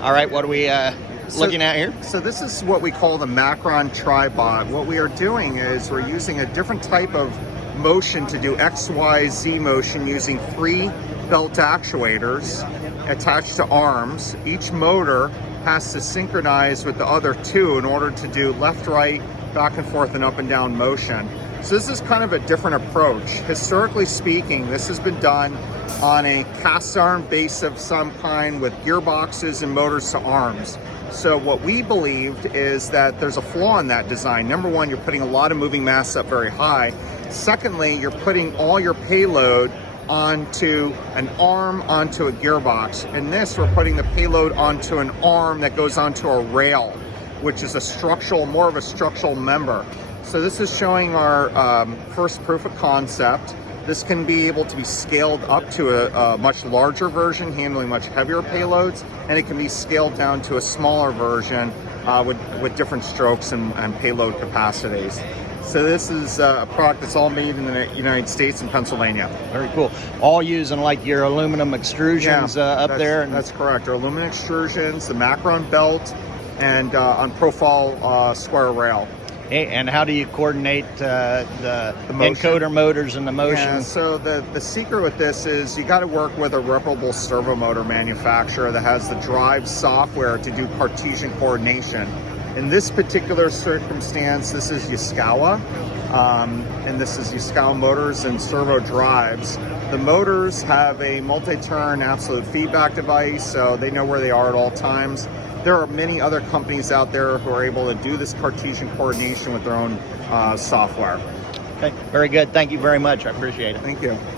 All right, what are we looking at here? So this is what we call the Macron Tribot. What we are doing is we're using a different type of motion to do XYZ motion using 3 belt actuators attached to arms. Each motor has to synchronize with the other 2 in order to do left, right, back and forth and up and down motion. So this is kind of a different approach. Historically speaking, this has been done on a cast iron base of some kind with gearboxes and motors to arms. So what we believed is that there's a flaw in that design. Number one, you're putting a lot of moving mass up very high. Secondly, you're putting all your payload onto an arm, onto a gearbox. In this, we're putting the payload onto an arm that goes onto a rail, which is a structural, more of a structural member. So this is showing our first proof of concept. This can be able to be scaled up to a much larger version, handling much heavier payloads, and it can be scaled down to a smaller version with different strokes and payload capacities. So this is a product that's all made in the United States and Pennsylvania. Very cool. All using like your aluminum extrusions up there. That's correct. Our aluminum extrusions, the Macron belt, and on profile square rail. Hey, and how do you coordinate the encoder motors and the motion? Yeah, so the secret with this is you got to work with a reputable servo motor manufacturer that has the drive software to do Cartesian coordination. In this particular circumstance, this is Yaskawa, and this is Yaskawa motors and servo drives. The motors have a multi-turn absolute feedback device, so they know where they are at all times. There are many other companies out there who are able to do this Cartesian coordination with their own software. Okay, very good. Thank you very much. I appreciate it. Thank you.